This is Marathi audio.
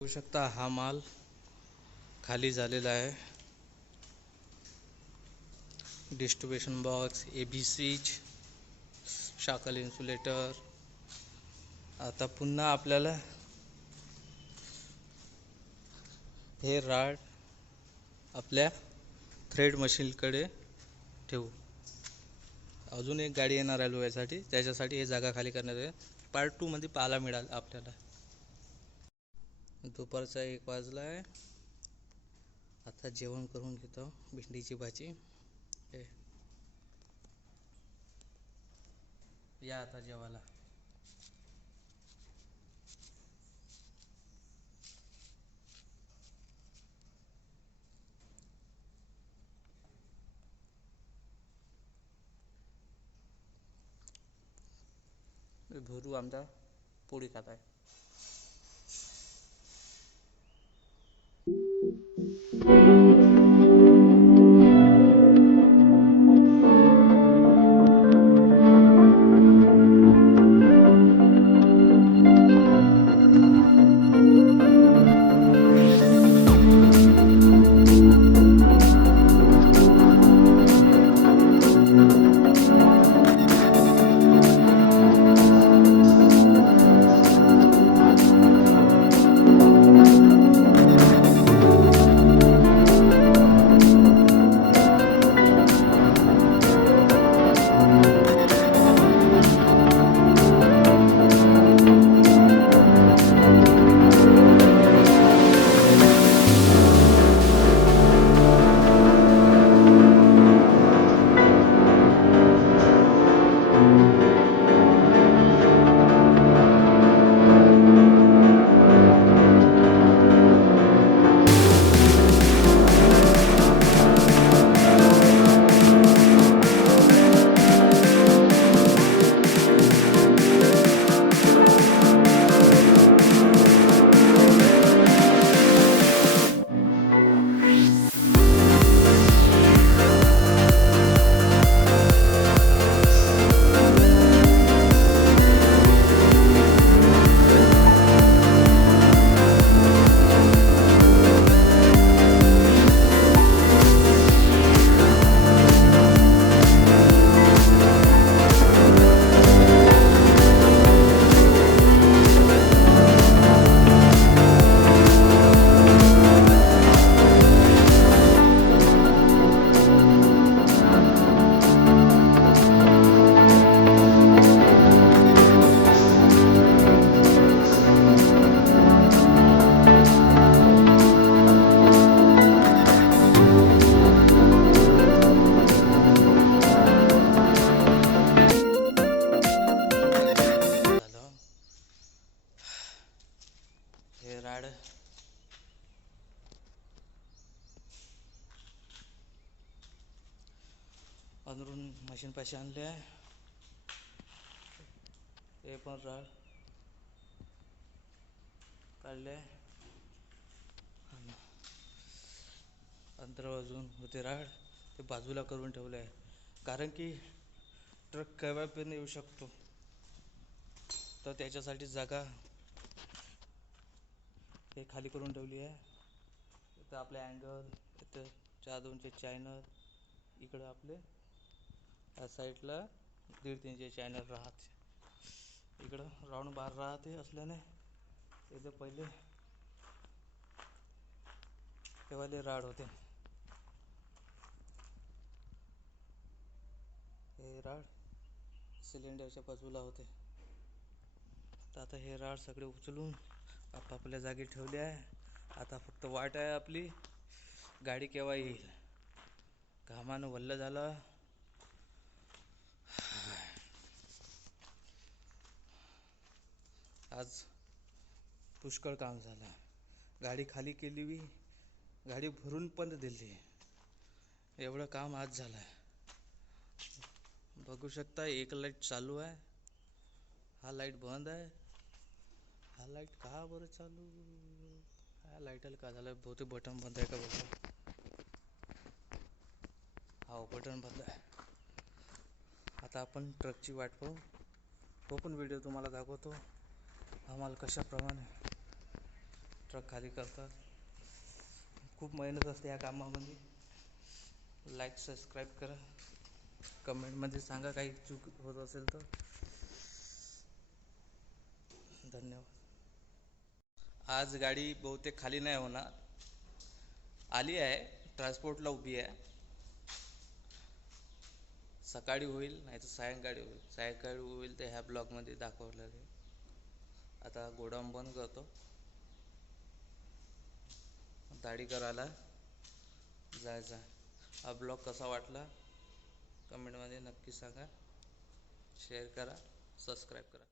बघू शकता हा माल खाली झालेला आहे. डिस्ट्रीब्युशन बॉक्स, ABCज, शाकल इन्सुलेटर. आता पुन्हा आपल्याला हे राड आपल्या थ्रेड मशीनकडे ठेवू. अजून एक गाडी येणार आहे लोह्यासाठी, त्याच्यासाठी हे जागा खाली करण्यात आहे. पार्ट 2 मध्ये पाहायला मिळाल आपल्याला. दुपारचा 1 वाजला आहे. आता जेवण करून घेतो. भेंडीची भाजी. या आता जेवायला. भरू आमचा पोळी खात आहे. हे राड अंदरून मशीन पाशी आणले आहे. हे पण राड काढले. अंतर अजून होते राड ते बाजूला करून ठेवले आहे, कारण की ट्रक केव्हा पण येऊ शकतो, तर त्याच्यासाठी जागा हे खाली करून ठेवली आहे. इथं आपले अँगल, इथं 4-2चे चॅनल, इकडं आपले या साईडला 1.5-3चे चॅनल राहते. इकडं राऊंड बार राहते असल्याने इथं पहिले तेव्हाले राड होते. हे राड सिलेंडरच्या बाजूला होते. तर आता हे राड सगळे उचलून आपापल्या जागी ठेवले आहे. आता फक्त वाट आहे आपली, गाडी केव्हा येईल. घामानं वल्ल झालं. आज पुष्कळ काम झालं. गाडी खाली केली, गाडी भरून पण दिली. एवढं काम आज झालं. बघू शकता एक लाईट चालू आहे, हा लाईट बंद आहे. हा लाईट का बरं चालू, हा लाईटला का झालं. बहुतेक बटन बंद आहे का बघा. हा बटन बंद आहे. आता आपण ट्रकची वाट पाहू. तो पण व्हिडिओ तुम्हाला दाखवतो. आम्हाला कशाप्रमाणे ट्रक खाली करतात. खूप मेहनत असते या कामामध्ये. लाईक सबस्क्राईब करा, कमेंटमध्ये सांगा काही चूक होत असेल तर. धन्यवाद. आज गाडी बहुतेक खाली नाही होणार, आली आहे ट्रान्सपोर्टला उभी आहे. सकाळी होईल नाही तर सायंकाळी होईल. सायंकाळी होईल तर ह्या ब्लॉगमध्ये दाखवलेलं आहे. आता गोडाऊन बंद करतो, दाढी करायला जायचं आहे. हा ब्लॉग कसा वाटला कमेंटमध्ये नक्की सांगा. शेअर करा, सबस्क्राईब करा.